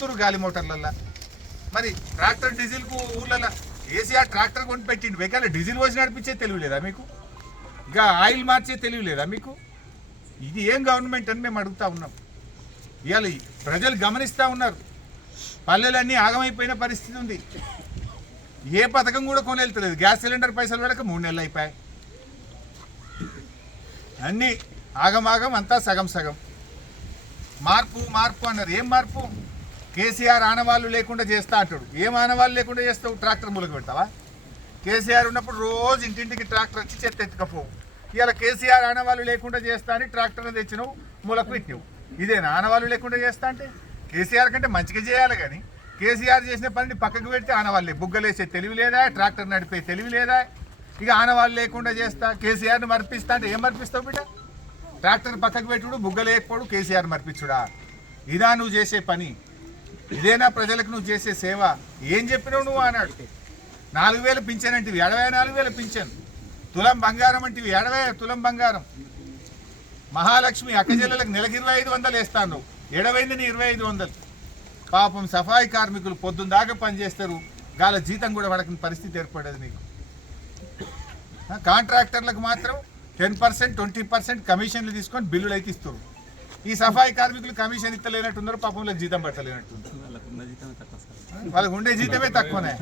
తిరుగుతురు గాలి మోటార్లల్లో. మరి ట్రాక్టర్ డీజిల్కు ఊళ్ళల్లో కేసీఆర్ ట్రాక్టర్ కొని పెట్టిండు, వెకాల డీజిల్ పోసి నడిపించే తెలివి లేదా మీకు? ఇంకా ఆయిల్ మార్చే తెలివి లేదా మీకు? ఇది ఏం గవర్నమెంట్ అని మేము అడుగుతా ఉన్నాం. ఇవాళ ప్రజలు గమనిస్తూ ఉన్నారు, పల్లెలన్నీ ఆగమైపోయిన పరిస్థితి ఉంది. ఏ పథకం కూడా కొనేళ్తలేదు. గ్యాస్ సిలిండర్ పైసలు పడక 3 నెలలు అయిపోయాయి. అన్నీ ఆగమాగం, అంతా సగం సగం. మార్పు మార్పు అన్నారు. ఏం మార్పు? కేసీఆర్ ఆనవాళ్ళు లేకుండా చేస్తా అంటాడు. ఏం ఆనవాళ్ళు లేకుండా చేస్తావు? ట్రాక్టర్ మూలక పెడతావా? కేసీఆర్ ఉన్నప్పుడు రోజు ఇంటింటికి ట్రాక్టర్ వచ్చి చెత్త ఎత్తుకపోవు. ఇవాళ కేసీఆర్ ఆనవాళ్ళు లేకుండా చేస్తా అని ట్రాక్టర్ని తెచ్చినావు, మూలకు పెట్టినావు. ఇదేనా ఆనవాళ్ళు లేకుండా చేస్తా అంటే? కేసీఆర్ కంటే మంచిగా చేయాలి, కానీ కేసీఆర్ చేసిన పనిని పక్కకు పెడితే ఆనవాళ్ళే. బుగ్గలేసే తెలివి లేదా? ట్రాక్టర్ నడిపే తెలివి లేదా? ఇక ఆనవాళ్ళు లేకుండా చేస్తా, కేసీఆర్ని మర్పిస్తా అంటే ఏం మర్పిస్తావు బిడ్డ? ట్రాక్టర్ పక్కకు పెట్టుడు, బుగ్గలేకపోడు, కేసీఆర్ మర్పించుడా? ఇదా నువ్వు చేసే పని? ఇదేనా ప్రజలకు నువ్వు చేసే సేవ? ఏం చెప్పినావు నువ్వు అన్నాడు. 4,000 పింఛన్ అంటివి, 74,000 పింఛన్. తులం బంగారం అంటివి, 70 తులం బంగారం. మహాలక్ష్మి అక్కజల్లలకు నెలకు 2,500 వేస్తాను, ఎడవైంది నీ 2,500. పాపం సఫాయి కార్మికులు పొద్దున్న దాకా పనిచేస్తారు, గాల జీతం కూడా పడకని పరిస్థితి ఏర్పడేది నీకు. కాంట్రాక్టర్లకు మాత్రం 10%, 20% కమిషన్లు తీసుకొని బిల్లులు అయితే ఇస్తారు. ఈ సఫాయి కార్మికులు కమిషన్ ఇస్తలేనట్టున్నారు, పాపంలో జీతం పట్టలేనట్టుంది. వాళ్ళకు ఉండే జీతమే తక్కువనే.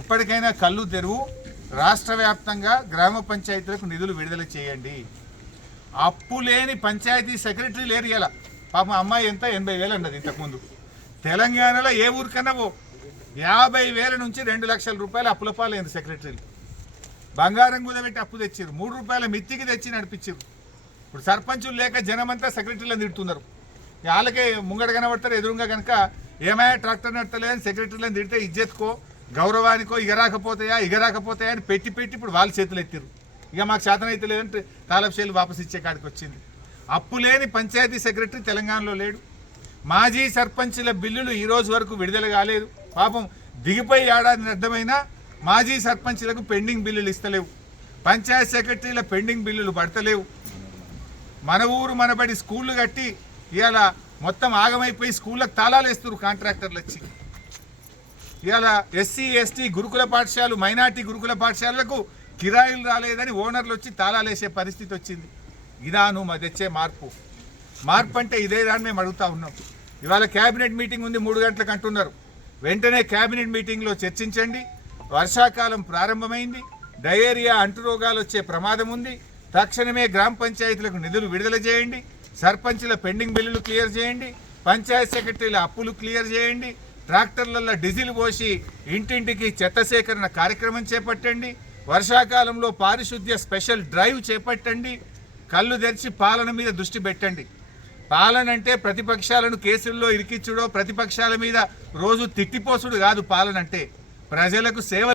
ఇప్పటికైనా కళ్ళు తెరువు. రాష్ట్ర వ్యాప్తంగా గ్రామ పంచాయతీలకు నిధులు విడుదల చేయండి. అప్పు లేని పంచాయతీ సెక్రటరీ లేరు. ఇలా పాపం అమ్మాయి ఎంత 80,000 అన్నది ఇంతకుముందు. తెలంగాణలో ఏ ఊరికన్నా 50,000 నుంచి 2 లక్షల రూపాయలు అప్పుల పాలైంది సెక్రటరీలు. బంగారం కుదబెట్టి అప్పు తెచ్చారు, 3 రూపాయల మిత్తికి తెచ్చి నడిపించారు. ఇప్పుడు సర్పంచులు లేక జనమంతా సెక్రటరీలను తిడుతున్నారు. వాళ్ళకే ముంగడ కనబడతారు, ఎదురుగా కనుక ఏమైనా ట్రాక్టర్ నడతలేదని సెక్రటరీలను తిడితే ఇజ్జెత్కో గౌరవానికో ఇగరాకపోతాయా అని పెట్టి ఇప్పుడు వాళ్ళ చేతులు ఎత్తారు. ఇక మాకు శాతం అయితే లేదంటే తాలబ్షేలు వాపసు ఇచ్చే కాడికి వచ్చింది. అప్పు లేని పంచాయతీ సెక్రటరీ తెలంగాణలో లేడు. మాజీ సర్పంచుల బిల్లులు ఈ రోజు వరకు విడుదల కాలేదు. పాపం దిగిపోయి ఏడాది అర్థమైనా మాజీ సర్పంచులకు పెండింగ్ బిల్లులు ఇస్తలేవు. పంచాయత్ సెక్రటరీల పెండింగ్ బిల్లులు పడతలేవు. మన ఊరు మనబడి స్కూళ్ళు కట్టి ఇవాళ మొత్తం ఆగమైపోయి స్కూళ్ళకు తాళాలు వేస్తారు కాంట్రాక్టర్లు వచ్చి. ఇవాళ ఎస్సీ ఎస్టీ గురుకుల పాఠశాలలు, మైనార్టీ గురుకుల పాఠశాలలకు కిరాయిలు రాలేదని ఓనర్లు వచ్చి తాళాలు వేసే పరిస్థితి వచ్చింది. ఇదా నువ్వు మా తెచ్చే మార్పు? మార్పు అంటే ఇదే దాన్ని మేము అడుగుతా ఉన్నాం. ఇవాళ క్యాబినెట్ మీటింగ్ ఉంది, 3 గంటలకు అంటున్నారు. వెంటనే క్యాబినెట్ మీటింగ్లో చర్చించండి. వర్షాకాలం ప్రారంభమైంది, డయేరియా అంటురోగాలు వచ్చే ప్రమాదం ఉంది. తక్షణమే గ్రామ పంచాయతీలకు నిధులు విడుదల చేయండి. సర్పంచుల పెండింగ్ బిల్లులు క్లియర్ చేయండి. పంచాయత్ సెక్రటరీల అప్పులు క్లియర్ చేయండి. ట్రాక్టర్లలో డీజిల్ పోసి ఇంటింటికి చెత్త సేకరణ కార్యక్రమం చేపట్టండి. వర్షాకాలంలో పారిశుద్ధ్య స్పెషల్ డ్రైవ్ చేపట్టండి. కళ్ళు తెరిచి పాలన మీద దృష్టి పెట్టండి. పాలన అంటే ప్రతిపక్షాలను కేసుల్లో ఇరికిచ్చుడో, ప్రతిపక్షాల మీద రోజు తిట్టిపోసుడు కాదు. పాలన అంటే ప్రజలకు సేవ